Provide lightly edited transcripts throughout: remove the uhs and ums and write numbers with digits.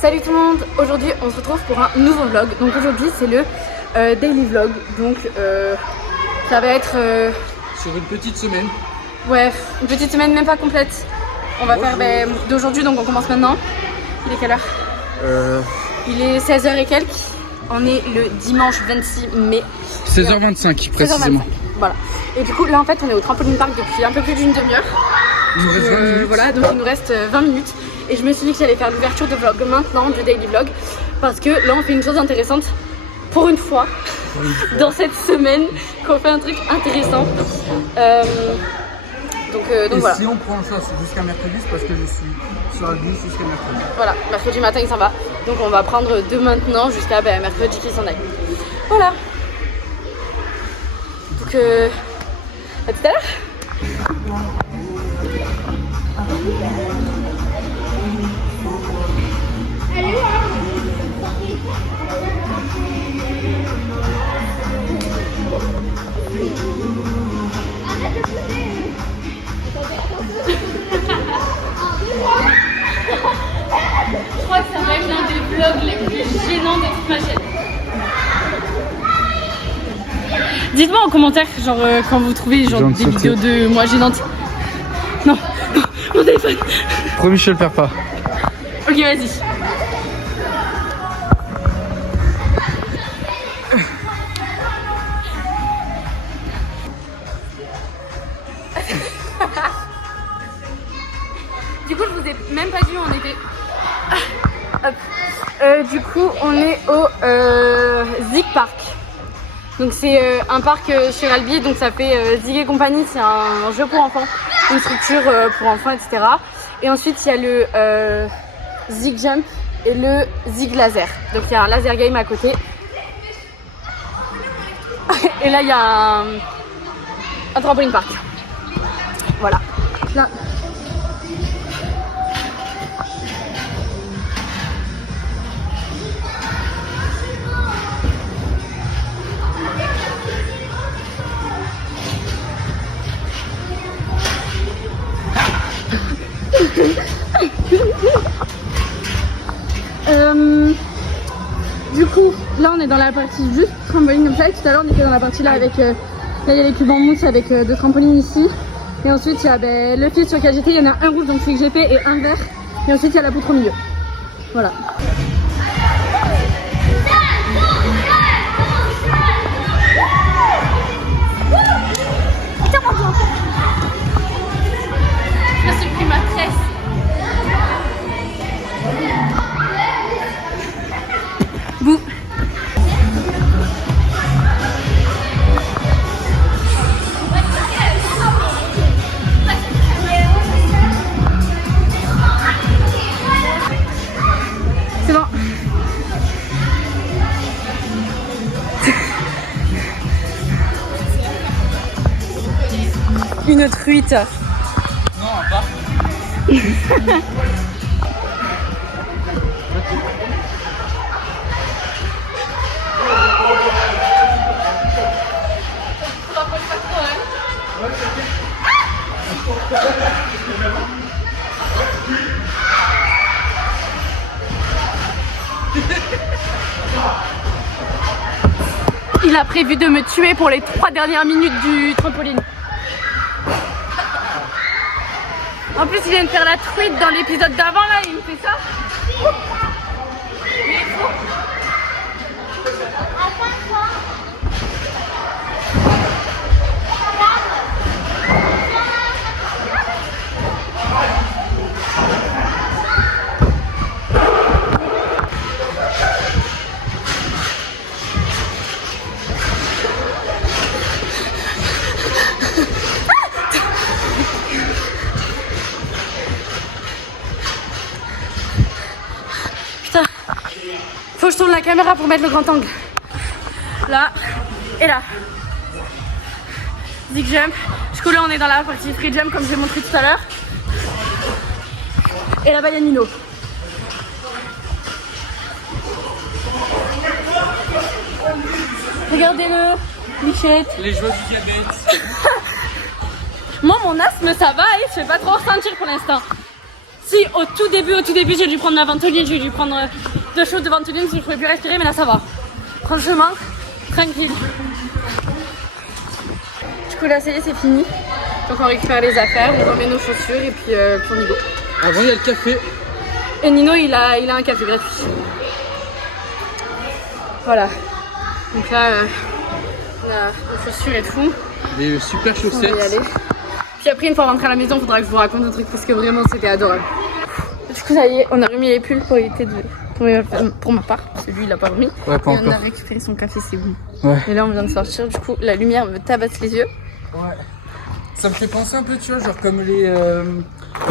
Salut tout le monde, aujourd'hui on se retrouve pour un nouveau vlog. Donc aujourd'hui c'est le daily vlog, donc ça va être... sur une petite semaine. Ouais, une petite semaine même pas complète. On va faire d'aujourd'hui, donc on commence maintenant. Il est quelle heure Il est 16h et quelques. On est le dimanche 26 mai. 16h25 précisément. 16h25. Voilà. Et du coup là en fait on est au trampoline park depuis un peu plus d'une demi-heure. Il nous reste 20 minutes. Voilà, donc il nous reste 20 minutes. Et je me suis dit que j'allais faire l'ouverture de vlog maintenant, du daily vlog. Parce que là on fait une chose intéressante. Pour une fois, dans cette semaine, qu'on fait un truc intéressant. Donc voilà. Si on prend ça jusqu'à mercredi, c'est parce que je suis sur la bus jusqu'à mercredi. Voilà, mercredi matin il s'en va. Donc on va prendre de maintenant jusqu'à mercredi qu'il s'en aille. Voilà. Donc à tout à l'heure. Je crois que ça va être l'un des vlogs les plus gênants de toute ma chaîne. Dites-moi en commentaire, genre quand vous trouvez genre des vidéos de moi gênantes. Non, mon téléphone. Promis, je le perds pas. Ok, vas-y. Du coup, je vous ai même pas dit où on était. Hop. Du coup, on est au Zig Park. Donc c'est un parc sur Albi, donc ça fait Zig et compagnie, c'est un jeu pour enfants, une structure pour enfants, etc. Et ensuite il y a le Zig Jump et le Zig Laser. Donc il y a un laser game à côté. Et là il y a un trampoline park. Voilà. Là. Du coup, là on est dans la partie juste trampoline comme ça. Et tout à l'heure on était dans la partie là avec là il y a les cubes en mousse avec deux trampolines ici. Et ensuite il y a le fil sur lequel j'étais, il y en a un rouge donc celui que j'ai fait et un vert. Et ensuite il y a la poutre au milieu. Voilà. Je me suis pris ma tresse. Bouh. C'est bon. Une truite. Non, pas. Il a prévu de me tuer pour les 3 dernières minutes du trampoline. En plus il vient de faire la truite dans l'épisode d'avant là, il me fait ça. Il est fou. Faut que je tourne la caméra pour mettre le grand angle. Là et là. Zig jump. Du coup là on est dans la partie free jump comme j'ai montré tout à l'heure. Et là-bas il y a Nino. Regardez-le, Michette. Les joies du diabète. Moi mon asthme ça va et je fais pas trop ressentir pour l'instant. Si, au tout début, j'ai dû prendre la ventoline, j'ai dû prendre 2 shots de ventoline parce que je pouvais plus respirer, mais là ça va. Franchement, tranquille. Du coup là ça y est, c'est fini. Donc on récupère les affaires, on remet nos chaussures et puis on y go. Avant, il y a le café. Et Nino il a un café gratuit. Voilà. Donc là on a nos chaussures et tout. Des super On va y chaussettes. aller. Puis après une fois rentré à la maison, il faudra que je vous raconte un truc parce que vraiment c'était adorable. Du coup ça y est, on a remis les pulls pour éviter de pour ma part, parce que lui il a pas remis. Ouais, pas et on a encore. récupéré son café, c'est bon. Ouais. Et là on vient de sortir, du coup la lumière me tabasse les yeux. Ouais. Ça me fait penser un peu, tu vois, genre comme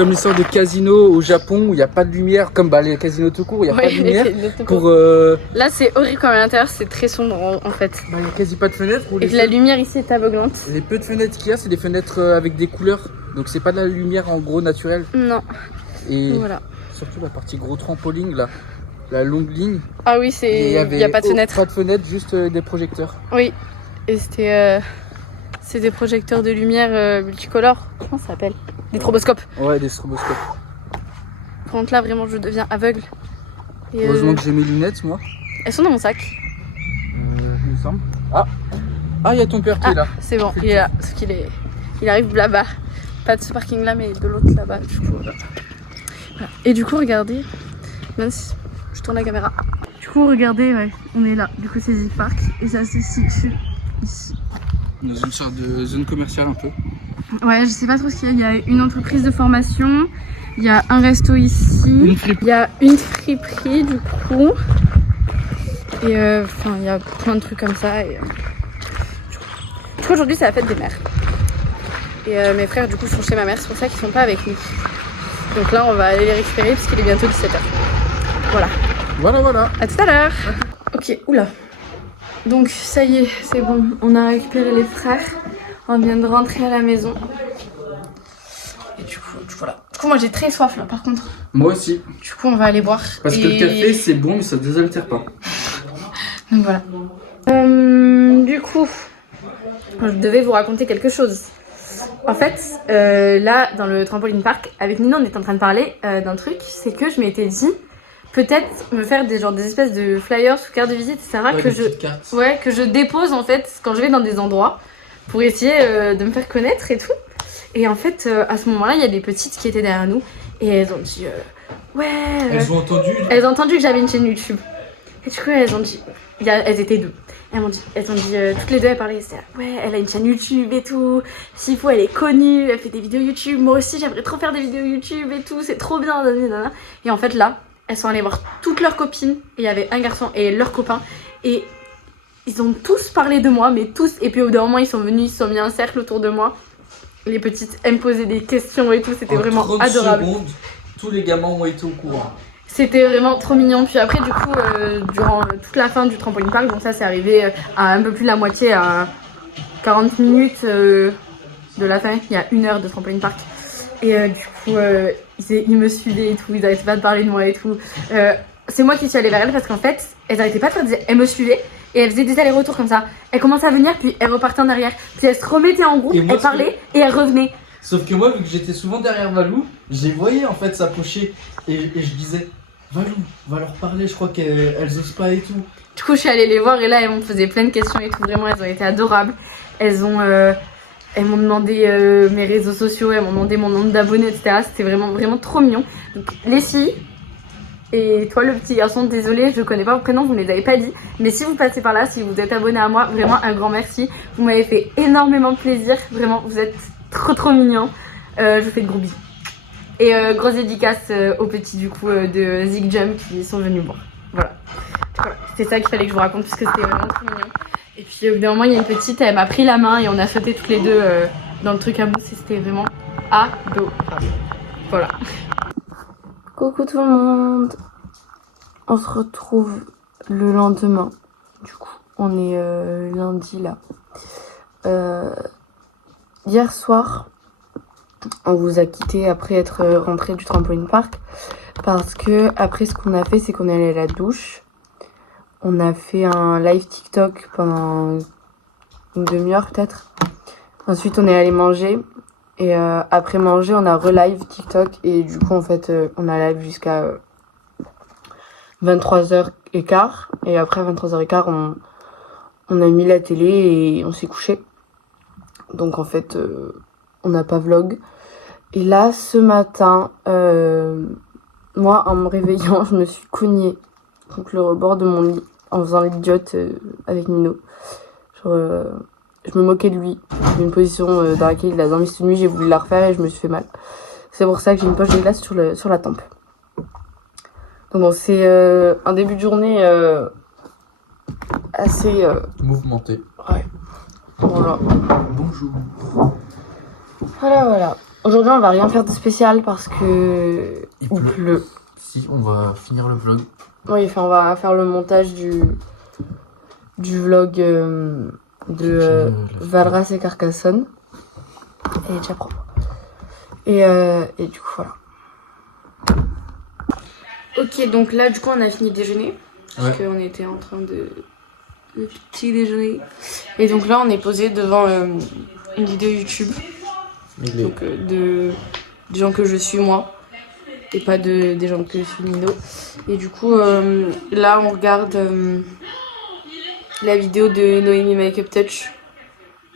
les sortes de casinos au Japon où il n'y a pas de lumière, comme les casinos tout court, il n'y a pas de lumière. Pour, Là c'est horrible quand à l'intérieur, c'est très sombre en fait. il n'y a quasi pas de fenêtres. Et que la lumière ici est aveuglante. Les peu de fenêtres qu'il y a, c'est des fenêtres avec des couleurs. Donc c'est pas de la lumière en gros naturelle. Non. Et Voilà. surtout la partie gros trampoline là, la longue ligne. Ah oui, il n'y a pas de fenêtre. Pas de fenêtre, juste des projecteurs. Oui. Et c'est des projecteurs de lumière multicolores. Comment ça s'appelle? Des stroboscopes. Ouais, des stroboscopes. Par contre là vraiment je deviens aveugle. Et, Heureusement que j'ai mes lunettes moi. elles sont dans mon sac. Il me semble. Ah, il y a ton père qui est là. C'est bon, il est là. Sauf il arrive là-bas. Pas de ce parking là, mais de l'autre là-bas. Du coup, voilà. Et du coup, regardez. Même si je tourne la caméra. Du coup, regardez, ouais, on est là. Du coup, c'est Zik Park. Et ça se situe ici. Dans une sorte de zone commerciale un peu. Ouais, je sais pas trop ce qu'il y a. Il y a une entreprise de formation. Il y a un resto ici. Il y a une friperie du coup. Et enfin, il y a plein de trucs comme ça. Et, du coup, aujourd'hui, c'est la fête des mères. Et mes frères du coup sont chez ma mère, c'est pour ça qu'ils sont pas avec nous. Donc là on va aller les récupérer parce qu'il est bientôt 17h. Voilà. Voilà. À tout à l'heure. Ok, oula. Donc ça y est, c'est bon. On a récupéré les frères. On vient de rentrer à la maison. Et du coup, voilà. Du coup moi j'ai très soif là par contre. Moi aussi. Du coup on va aller boire. Parce que le café c'est bon mais ça désaltère pas. Donc voilà. Du coup, je devais vous raconter quelque chose. En fait, là, dans le trampoline park, avec Nino, on est en train de parler d'un truc, c'est que je m'étais dit, peut-être me faire des espèces de flyers ou cartes de visite, etc. que je dépose en fait quand je vais dans des endroits pour essayer de me faire connaître et tout. Et en fait, à ce moment-là, il y a des petites qui étaient derrière nous et elles ont dit, Elles ont entendu. Elles ont entendu que j'avais une chaîne YouTube. Et du coup, elles ont dit, elles étaient deux. Elles ont dit, toutes les deux, elles parlaient, c'était ouais, elle a une chaîne YouTube et tout. S'il faut, elle est connue, elle fait des vidéos YouTube. Moi aussi, j'aimerais trop faire des vidéos YouTube et tout, c'est trop bien. Et en fait, là, elles sont allées voir toutes leurs copines. Et il y avait un garçon et leurs copains. Et ils ont tous parlé de moi, mais tous. Et puis au bout d'un moment, ils sont venus, ils se sont mis un cercle autour de moi. Les petites, elles me posaient des questions et tout, c'était vraiment 30 adorable. secondes, tous les gamins ont été au courant. C'était vraiment trop mignon. Puis après, du coup, durant toute la fin du trampoline park, donc ça, c'est arrivé à un peu plus de la moitié, à 40 minutes de la fin. Il y a 1 heure de trampoline park. Et du coup, ils me suivaient et tout. Ils arrêtaient pas de parler de moi et tout. C'est moi qui suis allée vers elles parce qu'en fait, elles arrêtaient pas de faire elles me suivaient. Et elles faisaient des allers-retours comme ça. Elles commençaient à venir, puis elles repartaient en arrière. Puis elles se remettaient en groupe, elles parlaient et elles revenaient. Sauf que moi, vu que j'étais souvent derrière Valou, je les voyais en fait s'approcher et je disais Valou, va leur parler, je crois qu'elles osent pas et tout. Du coup, je suis allée les voir et là, elles m'ont posé plein de questions et tout. Vraiment, elles ont été adorables. Elles m'ont demandé mes réseaux sociaux, elles m'ont demandé mon nombre d'abonnés, etc. C'était vraiment, vraiment trop mignon. Donc, les filles et toi, le petit garçon, désolé, je connais pas vos prénoms, vous ne les avez pas dit. Mais si vous passez par là, si vous êtes abonné à moi, vraiment un grand merci. Vous m'avez fait énormément plaisir. Vraiment, vous êtes trop mignons. Je vous fais de gros bisous. Et grosse dédicace aux petits du coup de Zig Jump qui sont venus voir. Voilà. C'était ça qu'il fallait que je vous raconte parce que c'était vraiment trop mignon. Et puis au bout d'un moment, il y a une petite, elle m'a pris la main et on a sauté toutes les deux dans le truc à mousse et c'était vraiment adorable. Voilà. Coucou tout le monde. On se retrouve le lendemain. Du coup, on est lundi là. Hier soir, on vous a quitté après être rentré du trampoline park parce que après ce qu'on a fait, c'est qu'on est allé à la douche. On a fait un live TikTok pendant une demi-heure peut-être. Ensuite, on est allé manger Et après manger, on a relive TikTok. Et du coup, en fait, on a live jusqu'à 23h15. Et après 23h15, on a mis la télé et on s'est couché. Donc en fait, on n'a pas vlog. Et là, ce matin, moi, en me réveillant, je me suis cognée contre le rebord de mon lit en faisant l'idiote avec Nino. Genre, je me moquais de lui, d'une position dans laquelle il a dormi cette nuit. J'ai voulu la refaire et je me suis fait mal. C'est pour ça que j'ai une poche de glace sur la tempe. Donc bon, c'est un début de journée assez... Mouvementé. Ouais. Voilà. Bonjour. Voilà. Aujourd'hui, on va rien faire de spécial parce que Il pleut. Si, on va finir le vlog. Oui, enfin, on va faire le montage du vlog de Valras et Carcassonne. Et déjà propre. Et du coup, voilà. Ok, donc là, du coup, on a fini de déjeuner. Parce qu'on était en train de petit déjeuner. Et donc là, on est posé devant une vidéo YouTube. Donc de gens que je suis moi. Et pas des gens que je suis Nino. Et du coup, là, on regarde la vidéo de Noémie Makeup Touch.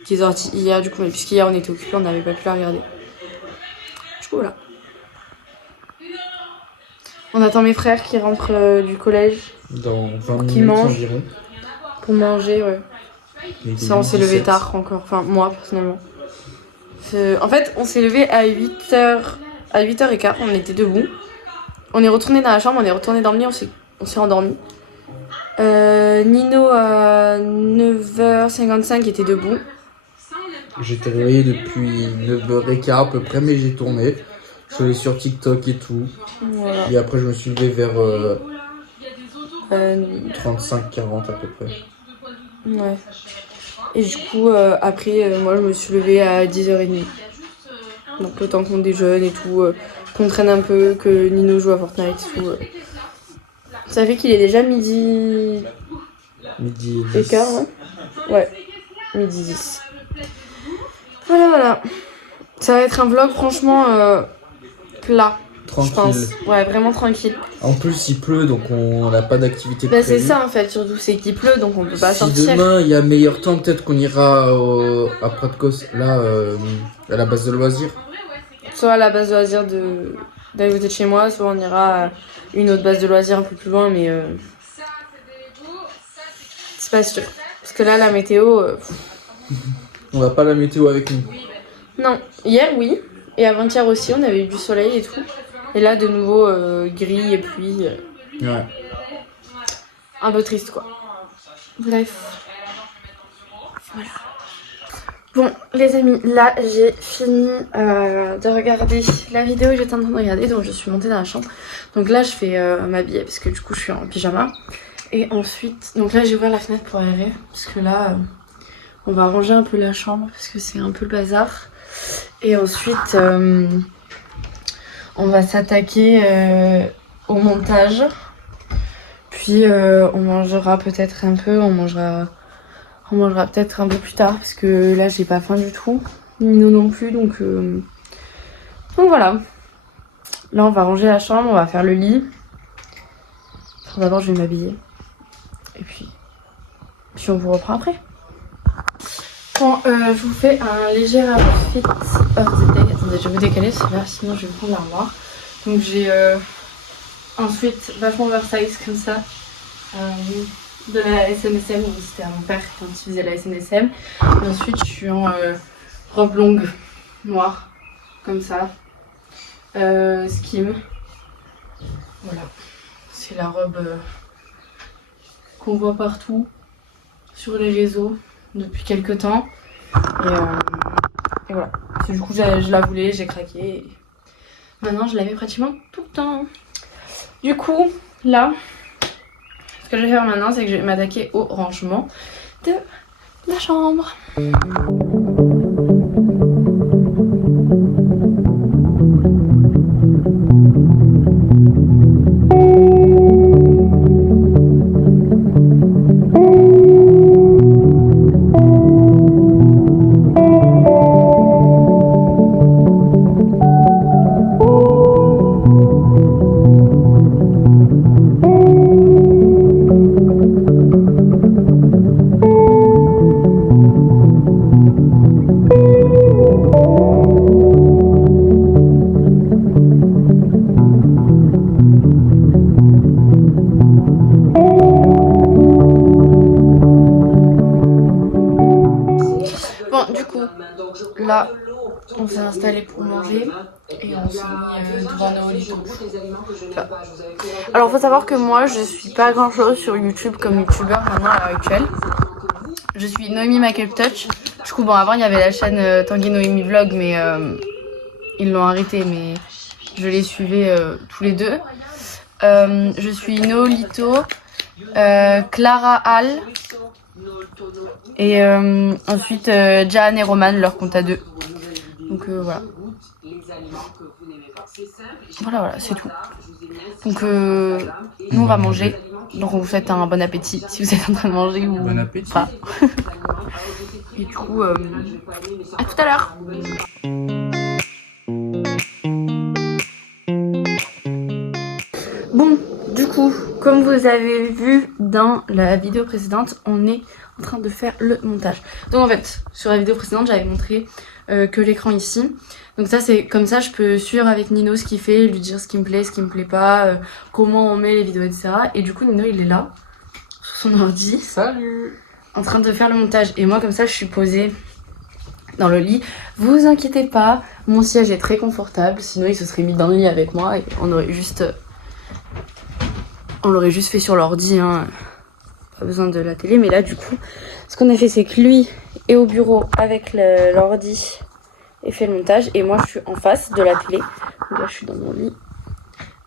Qui est sortie hier, du coup, mais puisqu'hier on était occupés, on n'avait pas pu la regarder. Du coup, voilà. On attend mes frères qui rentrent du collège. Dans 20 qui minutes mangent. environ. Pour manger, ouais. Ça, on s'est levé 17. tard encore. Enfin, moi, personnellement. En fait, on s'est levé à 8h. À 8h15, on était debout. On est retourné dans la chambre, on est retourné dormir, on s'est endormi. Nino, à 9h55, était debout. J'étais réveillé depuis 9h15 à peu près, mais j'ai tourné. Je suis allé sur TikTok et tout. Voilà. Et après, je me suis levé vers 35-40 à peu près. Ouais. Et du coup, après, moi, je me suis levée à 10h30. Donc, le temps qu'on déjeune et tout, qu'on traîne un peu, que Nino joue à Fortnite et tout. Ça fait qu'il est déjà midi... Midi et 10. quart, hein. Ouais, midi 10. Voilà. Ça va être un vlog, franchement, plat. Tranquille. Je pense. Ouais, vraiment tranquille. En plus, il pleut, donc on n'a pas d'activité Bah, prévue. c'est ça, en fait, surtout, c'est qu'il pleut, donc on peut pas Si sortir. demain, il y a meilleur temps, peut-être qu'on ira à Pratcos, là, à la base de loisirs. Soit à la base de loisirs d'à côté de chez moi, soit on ira à une autre base de loisirs un peu plus loin, mais c'est pas sûr. Parce que là, la météo... On n'a pas la météo avec nous. Non, hier, oui. Et avant-hier aussi, on avait eu du soleil et tout. Et là, de nouveau, gris et pluie. Ouais. Un peu triste, quoi. Bref. Voilà. Bon, les amis, là, j'ai fini de regarder la vidéo que j'étais en train de regarder. Donc, je suis montée dans la chambre. Donc là, je fais m'habiller parce que du coup, je suis en pyjama. Et ensuite, donc là, j'ai ouvert la fenêtre pour aérer. Parce que là, on va ranger un peu la chambre parce que c'est un peu le bazar. Et ensuite, on va s'attaquer au montage. Puis, on mangera peut-être un peu. On mangera peut-être un peu plus tard parce que là j'ai pas faim du tout, Nino non plus, donc voilà. Là on va ranger la chambre, on va faire le lit. Enfin, d'abord je vais m'habiller et puis on vous reprend après. Bon, je vous fais un léger outfit of the day. Attendez, je vais vous décaler parce que là sinon je vais prendre l'armoire. Donc j'ai un sweat vachement oversize comme ça. De la SNSM, c'était à mon père quand il faisait la SNSM. Et ensuite je suis en robe longue noire comme ça, skim. Voilà, c'est la robe qu'on voit partout sur les réseaux depuis quelques temps. Et voilà, du coup je la voulais, j'ai craqué. Et maintenant je l'avais pratiquement tout le temps. Du coup là, ce que je vais faire maintenant, c'est que je vais m'attaquer au rangement de la chambre. là, on s'est installé pour manger et on s'est mis devant nos lits. Alors faut savoir que moi je suis pas grand chose sur YouTube comme youtubeur maintenant à l'heure actuelle. Je suis Noémie Makeup Touch. Du coup bon, avant il y avait la chaîne Tanguy Noémie Vlog, mais ils l'ont arrêté, mais je les suivais tous les deux. Je suis Noolito, Clara Hall et ensuite Jan et Roman, leur compte à deux. Donc voilà. Voilà, c'est tout. Donc nous on va manger. Donc on vous souhaite un bon appétit si vous êtes en train de manger ou Bon appétit. pas. Et du coup, à tout à l'heure. Bon, du coup, comme vous avez vu dans la vidéo précédente, on est en train de faire le montage. Donc en fait, sur la vidéo précédente, j'avais montré que l'écran ici. Donc ça, c'est comme ça, je peux suivre avec Nino ce qu'il fait, lui dire ce qui me plaît, ce qui me plaît pas, comment on met les vidéos, etc. Et du coup, Nino, il est là, sur son ordi. Salut! En train de faire le montage. Et moi, comme ça, je suis posée dans le lit. Vous inquiétez pas, mon siège est très confortable. Sinon, il se serait mis dans le lit avec moi et on l'aurait juste fait sur l'ordi, hein. Pas besoin de la télé. Mais là, du coup, ce qu'on a fait, c'est que lui est au bureau avec l'ordi et fait le montage. Et moi, je suis en face de la télé. Donc là, je suis dans mon lit,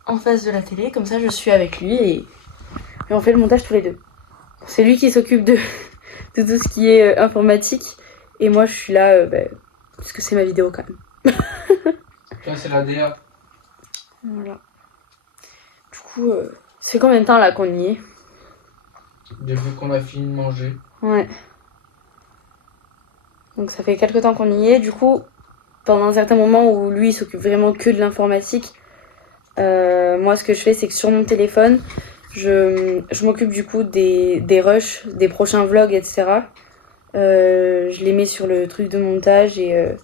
en face de la télé. Comme ça, je suis avec lui et on fait le montage tous les deux. C'est lui qui s'occupe de tout ce qui est informatique. Et moi, je suis là, parce que c'est ma vidéo quand même. Tiens, c'est la DA. Voilà. Du coup, ça fait combien de temps là qu'on y est? Depuis qu'on a fini de manger. Ouais. Donc ça fait quelques temps qu'on y est. Du coup, pendant un certain moment où lui il s'occupe vraiment que de l'informatique, moi ce que je fais, c'est que sur mon téléphone, je m'occupe du coup des rushs, des prochains vlogs, etc. Je les mets sur le truc de montage et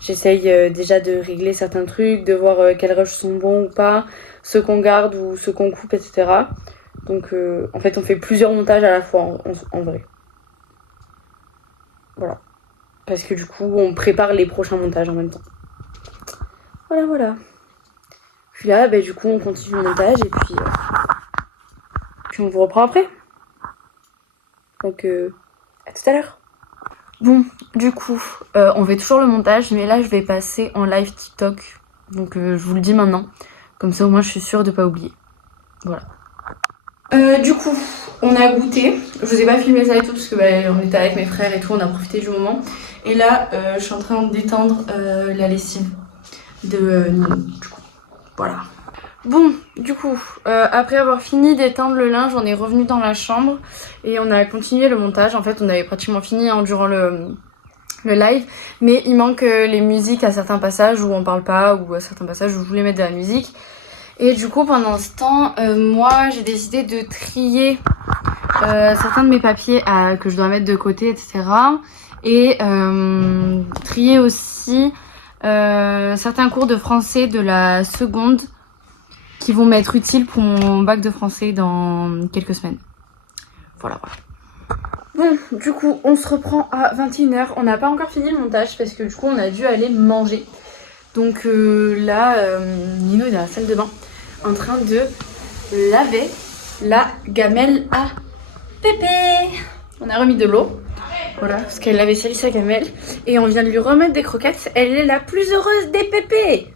j'essaye déjà de régler certains trucs, de voir quels rushs sont bons ou pas, ceux qu'on garde ou ceux qu'on coupe, etc. Donc en fait on fait plusieurs montages à la fois en vrai. Voilà. Parce que du coup on prépare les prochains montages en même temps. Voilà. Puis là du coup on continue le montage et puis on vous reprend après. Donc à tout à l'heure. Bon, du coup, on fait toujours le montage, mais là je vais passer en live TikTok. Donc je vous le dis maintenant. Comme ça au moins je suis sûre de pas oublier. Voilà. Du coup, on a goûté. Je vous ai pas filmé ça et tout parce que on était avec mes frères et tout, on a profité du moment. Et là, je suis en train d'étendre la lessive de Nino. Du coup, voilà. Bon, du coup, après avoir fini d'étendre le linge, on est revenu dans la chambre et on a continué le montage. En fait, on avait pratiquement fini durant le live, mais il manque les musiques à certains passages où on parle pas ou à certains passages où je voulais mettre de la musique. Et du coup, pendant ce temps, moi, j'ai décidé de trier certains de mes papiers que je dois mettre de côté, etc. Et trier aussi certains cours de français de la seconde qui vont m'être utiles pour mon bac de français dans quelques semaines. Voilà. Bon, du coup, on se reprend à 21h. On n'a pas encore fini le montage parce que du coup, on a dû aller manger. Donc là, Nino est dans la salle de bain en train de laver la gamelle à Pépé. On a remis de l'eau. Voilà, parce qu'elle avait sali sa gamelle. Et on vient de lui remettre des croquettes. Elle est la plus heureuse des pépés.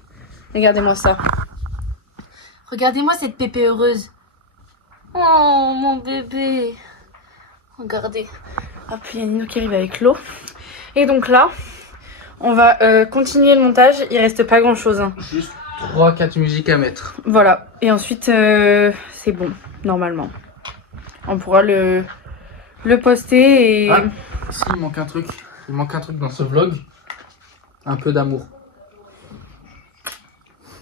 Regardez-moi ça. Regardez-moi cette Pépé heureuse. Oh, mon bébé. Regardez. Hop, il y a Nino qui arrive avec l'eau. Et donc là, on va continuer le montage. Il reste pas grand-chose. Hein. Juste 3-4 musiques à mettre. Voilà. Et ensuite, c'est bon, normalement. On pourra le poster et... Ah, si, il manque un truc. Il manque un truc dans ce vlog. Un peu d'amour.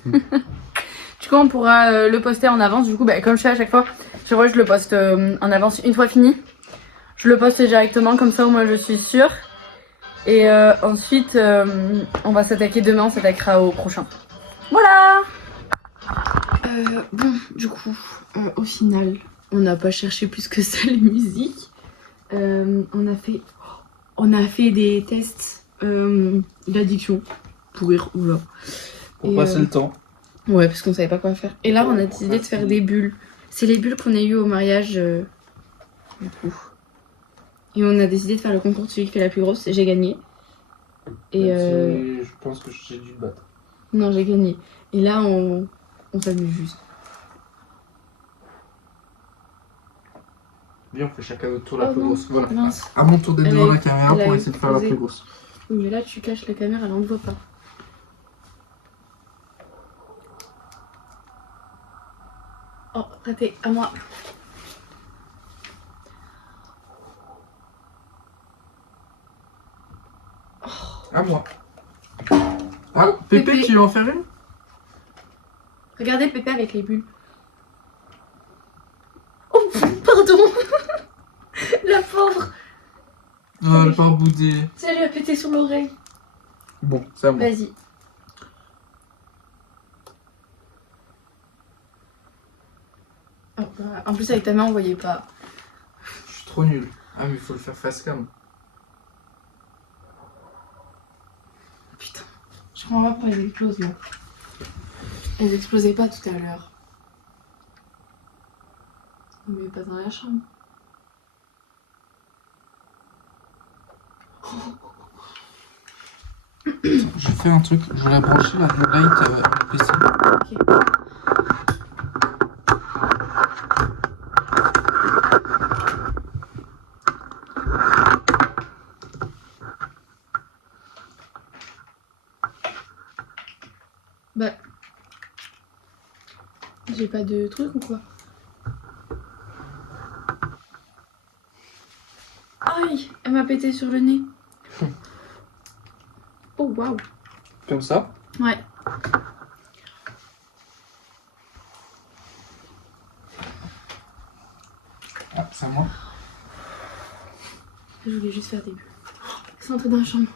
Du coup, on pourra le poster en avance. Du coup, comme je fais à chaque fois, je le poste en avance une fois fini. Je le poste directement, comme ça au moins je suis sûre. Et ensuite, on va s'attaquer demain, on s'attaquera au prochain. Voilà. Bon, du coup, au final, on n'a pas cherché plus que ça les musiques. On a fait des tests l'addiction. Pour rire, oula. Pour passer le temps. Ouais, parce qu'on savait pas quoi faire. Et là, on a décidé de faire des bulles. C'est les bulles qu'on a eues au mariage. Du coup. Et on a décidé de faire le concours de celui qui fait la plus grosse. J'ai gagné. Et Je pense que j'ai dû le battre. non, j'ai gagné. Et là, on s'amuse juste. Bien, on fait chacun notre tour la plus non, grosse. Voilà. mince. À mon tour d'être Elle devant a- la caméra elle pour a essayer de faire la explosé. plus grosse. Oui, mais là, tu caches la caméra, là, on ne voit pas. Oh, raté, à moi. À moi. Ah, Pépé, Pépé. tu veux en faire une? Regardez Pépé avec les bulles. Oh, pardon. La pauvre. Oh, le part boudé. Ça lui a pété sur l'oreille. Bon, c'est à moi. Vas-y. Oh, bah, en plus, avec ta main, on voyait pas. Je suis trop nul. Ah, mais il faut le faire face cam. Putain. Je comprends pas pourquoi elles explosent là. Elles explosaient pas tout à l'heure. Mais pas dans la chambre. J'ai fait un truc, je vais brancher la light au PC. Ok. Bah. J'ai pas de truc ou quoi? Aïe! Elle m'a pété sur le nez. Oh waouh! Comme ça. Ouais. Ah, c'est à moi. Je voulais juste faire des bulles. C'est entré dans la chambre.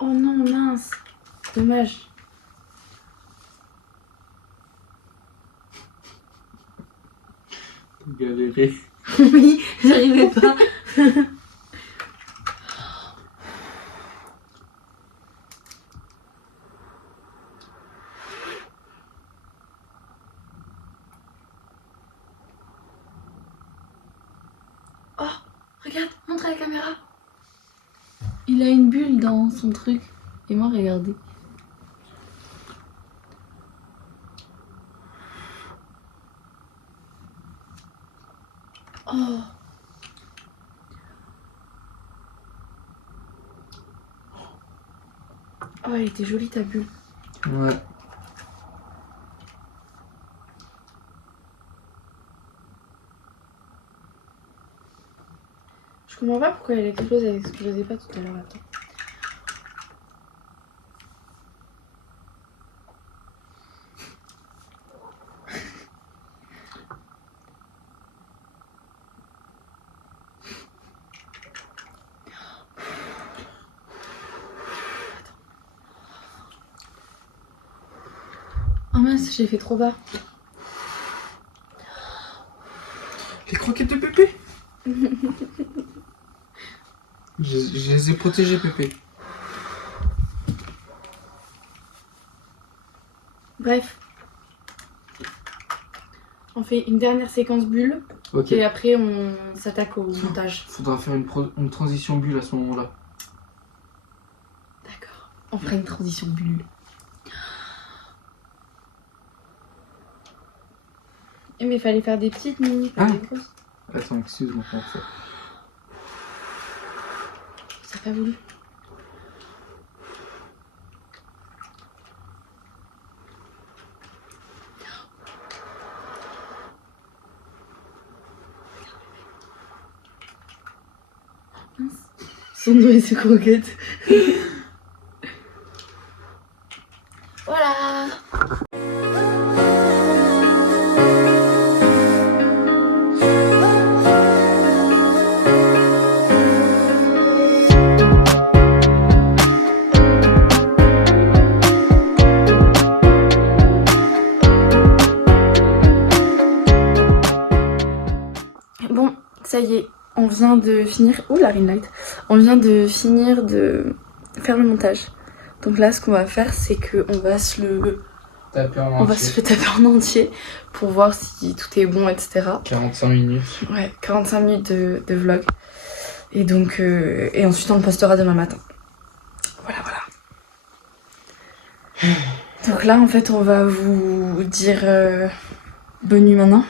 Oh non, mince. Dommage. Galéré. Oui, j'arrivais pas. Oh, regarde, montre à la caméra. Il a une bulle dans son truc. Et moi, regardez. Oh. Oh, elle était jolie ta bulle. Ouais. Je comprends pas pourquoi elle explosait pas tout à l'heure. Attends. Oh mince, j'ai fait trop bas. Les croquettes de Pépé. Je les ai protégées, Pépé. Bref. On fait une dernière séquence bulle. Ok. Et après on s'attaque au montage. Faudra faire une transition bulle à ce moment-là. D'accord. On fera une transition bulle. Eh, mais il fallait faire des petites mini, pas Ah. des grosses. Attends, excuse-moi. comment ça. Ça n'a pas voulu. Mince. Son doigt et ses croquettes. Voilà. y est, on vient de finir... Ouh, la ring light. On vient de finir de faire le montage. Donc là, ce qu'on va faire, c'est qu'on va se le... On va se le taper en entier pour voir si tout est bon, etc. 45 minutes. Ouais, 45 minutes de vlog. Et donc, et ensuite on le postera demain matin. Voilà, voilà. Donc là, en fait, on va vous dire bonne nuit maintenant.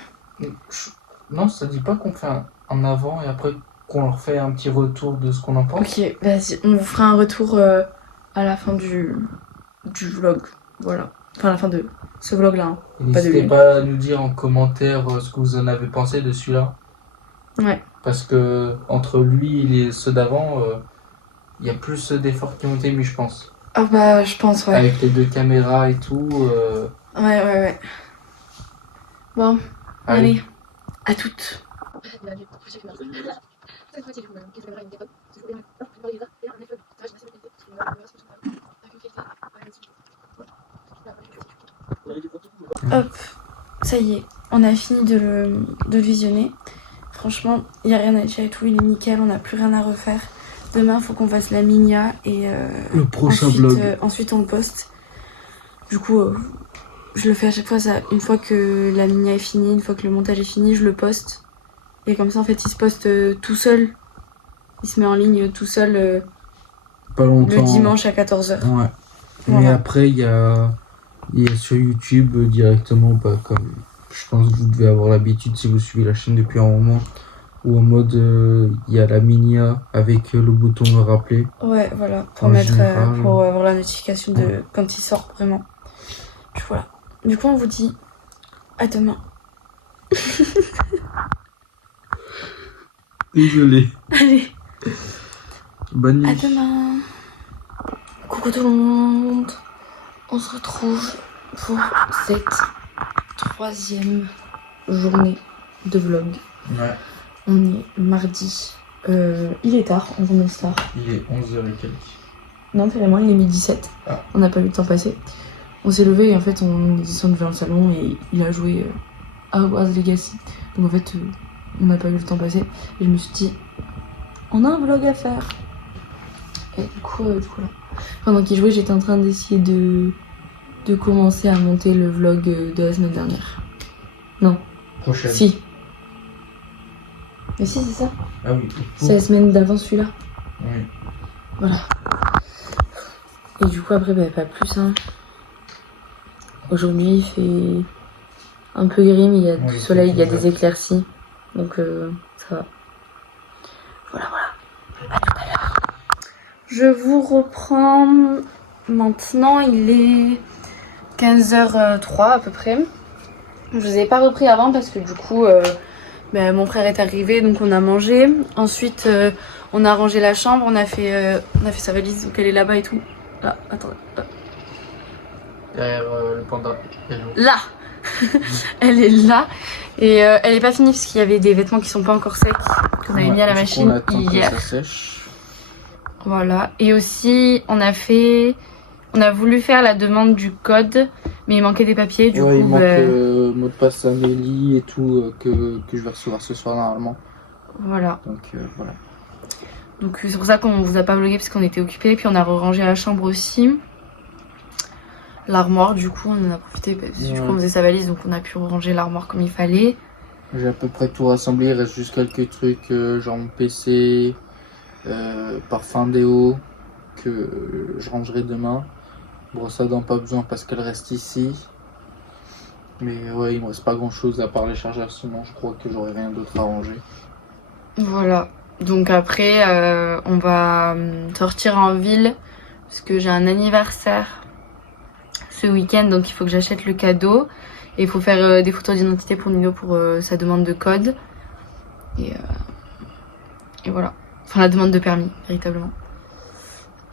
Non, ça dit pas qu'on fait un avant et après qu'on leur fait un petit retour de ce qu'on en pense. Ok, vas-y, on vous fera un retour à la fin du vlog. Voilà. Enfin, à la fin de ce vlog-là. Hein. N'hésitez pas à nous dire en commentaire ce que vous en avez pensé de celui-là. Ouais. Parce que entre lui et ceux d'avant, il y a plus d'efforts qui ont été mis, je pense. Ah bah, je pense, ouais. Avec les 2 caméras et tout. Ouais. Bon, allez à toutes. Hop, ça y est, on a fini de le visionner. Franchement, il n'y a rien à dire et tout, il est nickel, on n'a plus rien à refaire. Demain, il faut qu'on fasse la Minia et le prochain ensuite, vlog. Ensuite, on le poste. Du coup, je le fais à chaque fois, ça. Une fois que la Minia est finie, une fois que le montage est fini, je le poste. Et comme ça, en fait, il se poste tout seul. Il se met en ligne tout seul Pas longtemps. le dimanche à 14h. Ouais. Voilà. Et après, il y a sur YouTube directement, bah, comme je pense que vous devez avoir l'habitude si vous suivez la chaîne depuis un moment, ou en mode il y a la Minia avec le bouton me rappeler. Ouais, voilà, pour En mettre général, pour avoir la notification de quand il sort vraiment. Voilà. Du coup, on vous dit à demain. Désolé. Allez, Bonne nuit. à demain. Coucou tout le monde. On se retrouve pour cette 3e journée de vlog. Ouais. On est mardi. Il est tard, on commence tard. Il est 11h et quelques. Non, carrément, il est midi 17. Ah. On n'a pas vu le temps passer. On s'est levé et en fait, on est descendu vers le salon et il a joué à Hogwarts Legacy. Donc en fait, on n'a pas vu le temps passer. Et je me suis dit, on a un vlog à faire. Et du coup là. Pendant qu'il jouait, j'étais en train d'essayer de commencer à monter le vlog de la semaine dernière. Non. Prochaine. Si. Mais si, c'est ça. Ah oui. C'est la semaine d'avant celui-là. Oui. Voilà. Et du coup, après, bah, pas plus. Hein. Aujourd'hui, il fait un peu gris, mais il y a du soleil, il y a des éclaircies. Donc, ça va. Voilà. À tout à l'heure. Je vous reprends maintenant. Il est 15h03 à peu près. Je vous ai pas repris avant parce que du coup, mon frère est arrivé, donc on a mangé. Ensuite, on a rangé la chambre, on a fait sa valise, donc elle est là-bas et tout. Là, attendez. Là. Derrière le panda. Là. Elle est là. Et elle est pas finie parce qu'il y avait des vêtements qui sont pas encore secs, qu'on avait mis à la machine on attend hier. que ça sèche. Voilà. Et aussi, on a voulu faire la demande du code, mais il manquait des papiers. Du coup, il manque le mot de passe Amélie et tout que je vais recevoir ce soir normalement. Voilà. Donc voilà. Donc c'est pour ça qu'on vous a pas vlogué parce qu'on était occupés. Puis on a rangé la chambre aussi. L'armoire, du coup, on en a profité parce que du coup, on faisait sa valise, donc on a pu ranger l'armoire comme il fallait. J'ai à peu près tout rassemblé. Il reste juste quelques trucs, genre mon PC, parfum déo que je rangerai demain. Brosse à dents, pas besoin parce qu'elle reste ici. Mais ouais, il me reste pas grand chose à part les chargeurs, sinon je crois que j'aurai rien d'autre à ranger. Voilà. Donc après, on va sortir en ville parce que j'ai un anniversaire ce week-end, donc il faut que j'achète le cadeau. Et il faut faire des photos d'identité pour Nino pour sa demande de code. Et voilà. Enfin, la demande de permis, véritablement.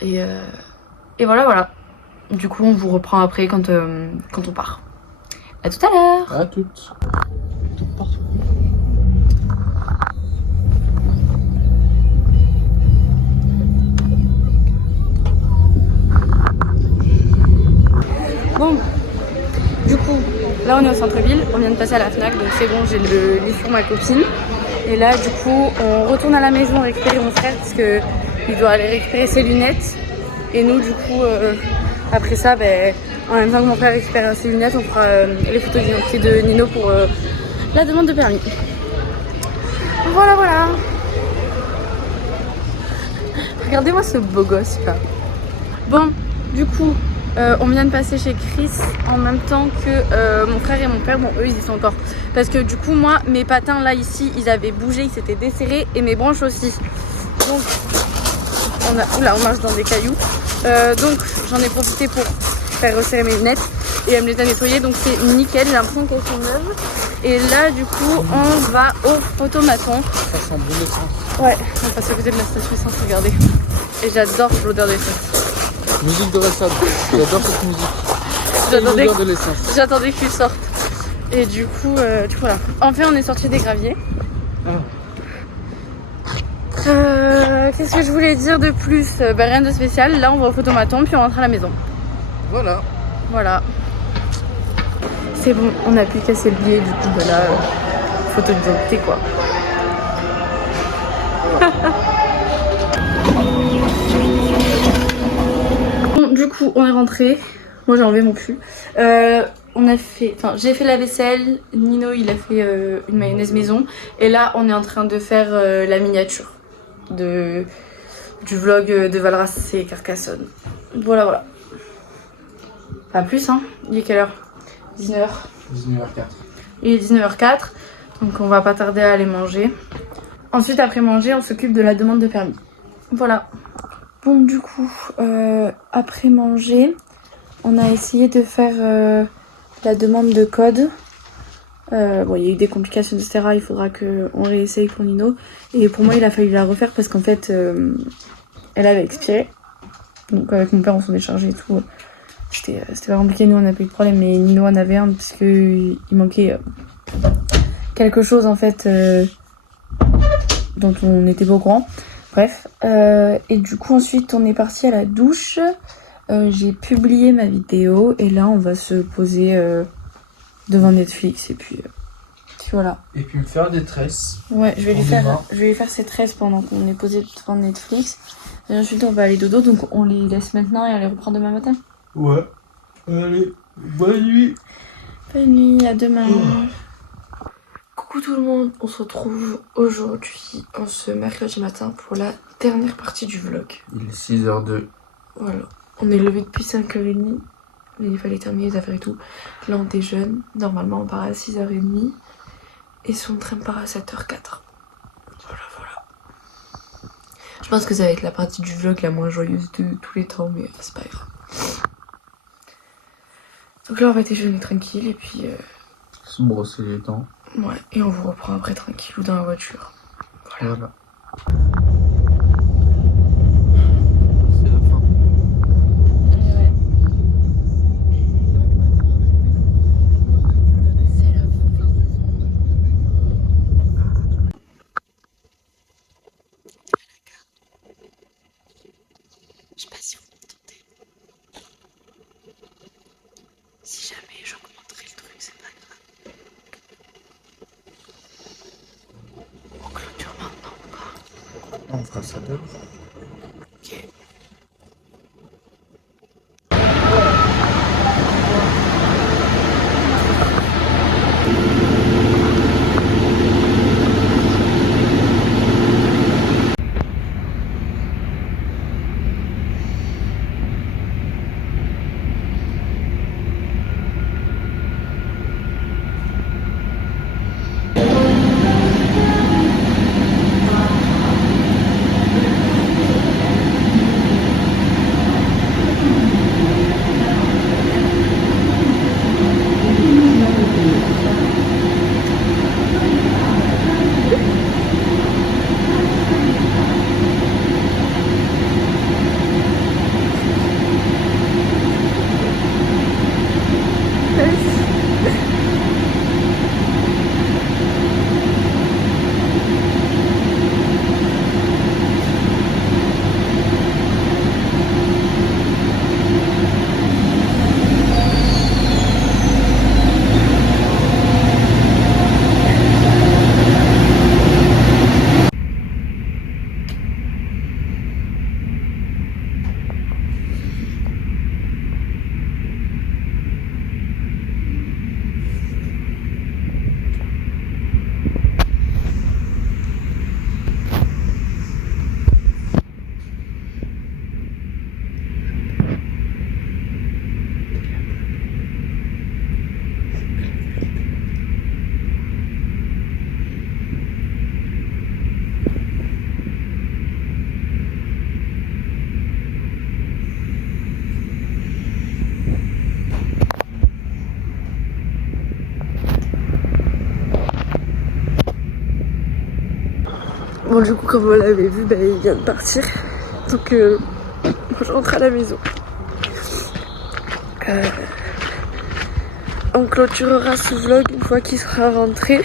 Et voilà. Du coup, on vous reprend après quand on part. À tout à l'heure. À toutes. Tout partout. Bon, du coup, là on est au centre-ville, on vient de passer à la FNAC, donc c'est bon, j'ai le lit pour ma copine. Et là du coup on retourne à la maison récupérer mon frère parce que il doit aller récupérer ses lunettes. Et nous du coup après ça en même temps que mon frère récupère ses lunettes, on fera les photos d'identité de Nino pour la demande de permis. Voilà voilà. Regardez-moi ce beau gosse là. Bon, du coup, on vient de passer chez Chris en même temps que mon frère et mon père. Bon, eux, ils y sont encore. Parce que du coup, moi, mes patins là, ici, ils avaient bougé, ils s'étaient desserrés et mes branches aussi. Donc, oula, on marche dans des cailloux. Donc, j'en ai profité pour faire resserrer mes lunettes et elle me les a nettoyées. Donc, c'est nickel, j'ai l'impression qu'elles sont neuves. Et là, du coup, on va au photomaton. Ça sent bon l'essence. Ouais, on passe à côté de la station essence, regardez. Et j'adore l'odeur d'essence. Musique de Ressad, j'adore cette musique. L'odeur de l'essence. J'attendais que tu sortes. Et du coup, voilà. Enfin, on est sorti des graviers. Qu'est-ce que je voulais dire de plus? Rien de spécial. Là, on va au photomaton, puis on rentre à la maison. Voilà. Voilà. C'est bon, on a pu casser le billet, du coup, voilà. Photo d'identité, quoi. Bon, du coup, on est rentré. Moi, j'ai enlevé mon pull. J'ai fait la vaisselle. Nino, il a fait une mayonnaise maison. Et là, on est en train de faire la miniature du vlog de Valras et Carcassonne. Voilà, voilà. Pas plus, hein. Il est quelle heure? 19h. 19h04. Il est 19h04. Donc, on va pas tarder à aller manger. Ensuite, après manger, on s'occupe de la demande de permis. Voilà. Bon, du coup, après manger, on a essayé de faire la demande de code. Bon, il y a eu des complications, etc. Il faudra qu'on réessaye pour Nino. Et pour moi, il a fallu la refaire parce qu'en fait, elle avait expiré. Donc, avec mon père, on s'en est chargé et tout. C'était pas compliqué. Nous, on n'a pas eu de problème. Mais Nino en avait un parce qu'il manquait quelque chose, en fait, dont on n'était pas au courant. Bref. Et du coup, ensuite, on est parti à la douche. J'ai publié ma vidéo. Et là, on va se poser devant Netflix. Et puis voilà. Et puis me faire des tresses. Ouais, je vais lui faire ses tresses pendant qu'on est posé devant Netflix. Et ensuite, on va aller dodo. Donc, on les laisse maintenant et on les reprend demain matin. Ouais. Allez, bonne nuit. Bonne nuit, à demain. Coucou tout le monde, on se retrouve aujourd'hui, en ce mercredi matin, pour la dernière partie du vlog. Il est 6h02. Voilà, on est levé depuis 5h30, il fallait terminer les affaires et tout. Là on déjeune, normalement on part à 6h30, et son train part à 7h04. Voilà, voilà. Je pense que ça va être la partie du vlog la moins joyeuse de tous les temps, mais c'est pas grave. Donc là on va déjeuner tranquille, et puis... Se brosser les dents. Ouais, et on vous reprend après tranquille ou dans la voiture. Voilà. C'est la fin. Ouais. C'est la fin. Je sais pas si vous m'entendez. Si jamais j'augmenterai le truc, c'est pas grave. On clôture maintenant ou pas? On fera ça dehors. Ok. Bon du coup comme vous l'avez vu, il vient de partir. Donc moi je rentre à la maison. On clôturera ce vlog une fois qu'il sera rentré.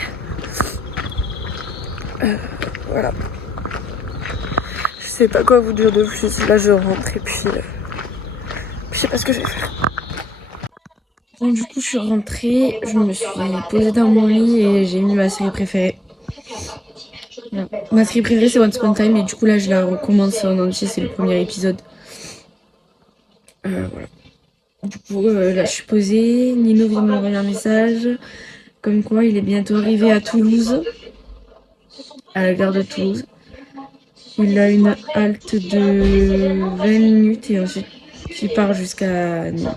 Voilà. Je sais pas quoi vous dire de plus. Là je rentre et puis je sais pas ce que je vais faire. Bon, du coup je suis rentrée, je me suis posée dans mon lit et j'ai mis ma série préférée. Voilà. Ma série préférée c'est Once Upon a Time et du coup là je la recommence en entier, c'est le premier épisode. Voilà. Du coup là je suis posée, Nino vient de m'envoyer un message comme quoi il est bientôt arrivé à Toulouse, à la gare de Toulouse. Il a une halte de 20 minutes et ensuite il part jusqu'à Nîmes.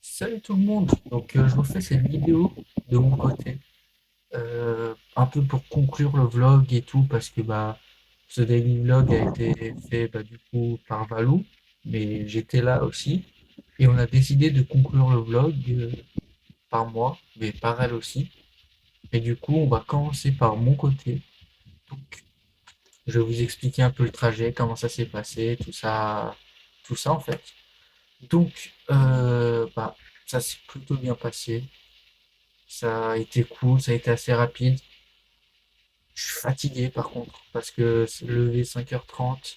Salut tout le monde, donc je vous fais cette vidéo de mon côté, un peu pour conclure le vlog et tout, parce que ce daily vlog a été fait du coup par Valou, mais j'étais là aussi, et on a décidé de conclure le vlog par moi, mais par elle aussi, et du coup on va commencer par mon côté. Donc je vais vous expliquer un peu le trajet, comment ça s'est passé, tout ça en fait. Donc ça s'est plutôt bien passé. Ça a été cool, ça a été assez rapide. Je suis fatigué par contre, parce que c'est levé 5h30.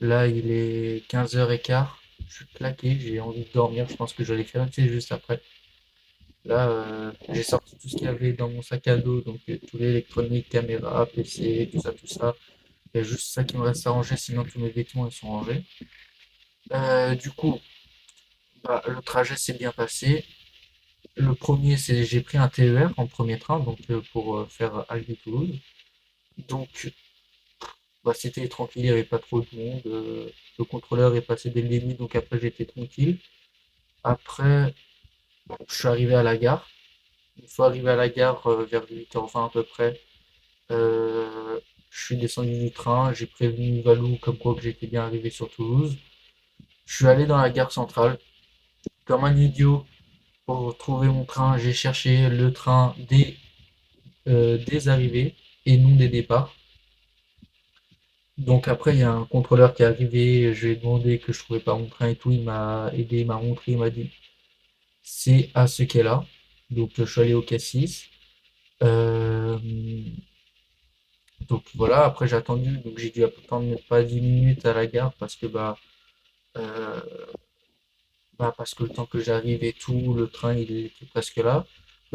Là, il est 15h15. Je suis claqué, j'ai envie de dormir. Je pense que je vais les faire juste après. Là, j'ai sorti tout ce qu'il y avait dans mon sac à dos, donc tout l'électronique, caméra, PC, tout ça, tout ça. Il y a juste ça qui me reste à ranger, sinon tous mes vêtements ils sont rangés. Du coup, le trajet s'est bien passé. Le premier, c'est j'ai pris un TER en premier train, donc pour faire Albi-Toulouse. Donc, c'était tranquille, il n'y avait pas trop de monde. Le contrôleur est passé dès le début, donc après j'étais tranquille. Après, je suis arrivé à la gare. Une fois arrivé à la gare, vers 8h20 à peu près, je suis descendu du train, j'ai prévenu Valou comme quoi que j'étais bien arrivé sur Toulouse. Je suis allé dans la gare centrale, comme un idiot, pour trouver mon train. J'ai cherché le train des arrivées et non des départs. Donc après, il y a un contrôleur qui est arrivé, je lui ai demandé que je trouvais pas mon train et tout, il m'a aidé, il m'a montré, il m'a dit c'est à ce qu'est là. Donc je suis allé au cassis. Euh, donc voilà, après j'ai attendu, donc j'ai dû attendre pas 10 minutes à la gare parce que euh, parce que le temps que j'arrive et tout, le train il était presque là.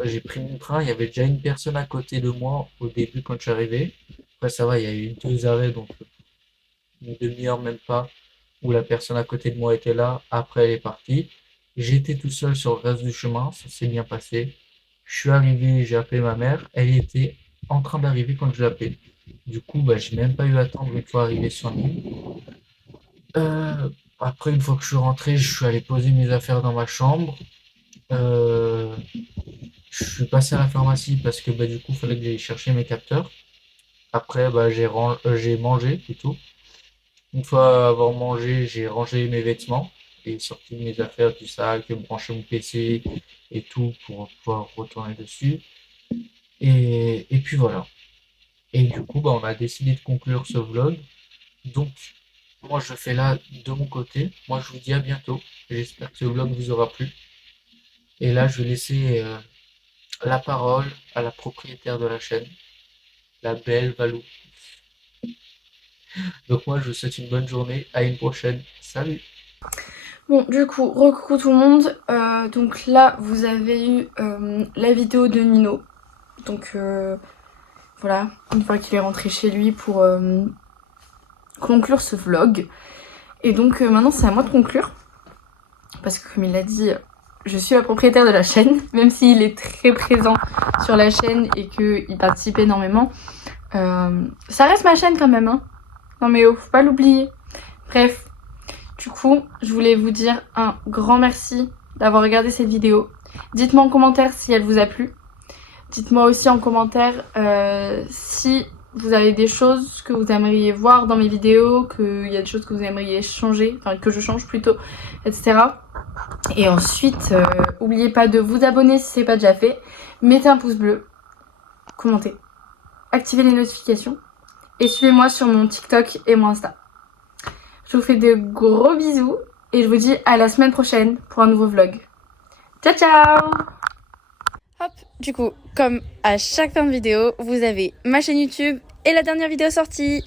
J'ai pris mon train, il y avait déjà une personne à côté de moi au début quand je suis arrivé. Après ça va, il y a eu 2 arrêts, donc une demi-heure même pas, où la personne à côté de moi était là. Après elle est partie. J'étais tout seul sur le reste du chemin, ça s'est bien passé. Je suis arrivé, j'ai appelé ma mère, elle était en train d'arriver quand je l'ai appelée. Du coup, j'ai même pas eu à attendre une fois arrivé sur l'île. Après, une fois que je suis rentré, je suis allé poser mes affaires dans ma chambre. Euh, je suis passé à la pharmacie parce que du coup, il fallait que j'aille chercher mes capteurs. Après, j'ai mangé plutôt. Une fois avoir mangé, j'ai rangé mes vêtements et sorti mes affaires du sac, branché mon PC et tout pour pouvoir retourner dessus. Et puis voilà. Et du coup, on a décidé de conclure ce vlog. Donc, moi, je fais là de mon côté. Moi, je vous dis à bientôt. J'espère que ce vlog vous aura plu. Et là, je vais laisser la parole à la propriétaire de la chaîne, la belle Valou. Donc moi, je vous souhaite une bonne journée. À une prochaine. Salut! Bon, du coup, recoucou tout le monde. Donc là, vous avez eu la vidéo de Nino. Donc voilà, une fois qu'il est rentré chez lui pour conclure ce vlog. Et donc maintenant, c'est à moi de conclure. Parce que comme il l'a dit, je suis la propriétaire de la chaîne. Même s'il est très présent sur la chaîne et qu'il participe énormément. Ça reste ma chaîne quand même, hein. Non mais oh, faut pas l'oublier. Bref. Du coup, je voulais vous dire un grand merci d'avoir regardé cette vidéo. Dites-moi en commentaire si elle vous a plu. Dites-moi aussi en commentaire si vous avez des choses que vous aimeriez voir dans mes vidéos, qu'il y a des choses que vous aimeriez changer, enfin que je change plutôt, etc. Et ensuite, n'oubliez pas de vous abonner si ce n'est pas déjà fait. Mettez un pouce bleu, commentez. activer les notifications. Et suivez-moi sur mon TikTok et mon Insta. Je vous fais de gros bisous et je vous dis à la semaine prochaine pour un nouveau vlog. Ciao ciao! Hop, du coup, comme à chaque fin de vidéo, vous avez ma chaîne YouTube et la dernière vidéo sortie.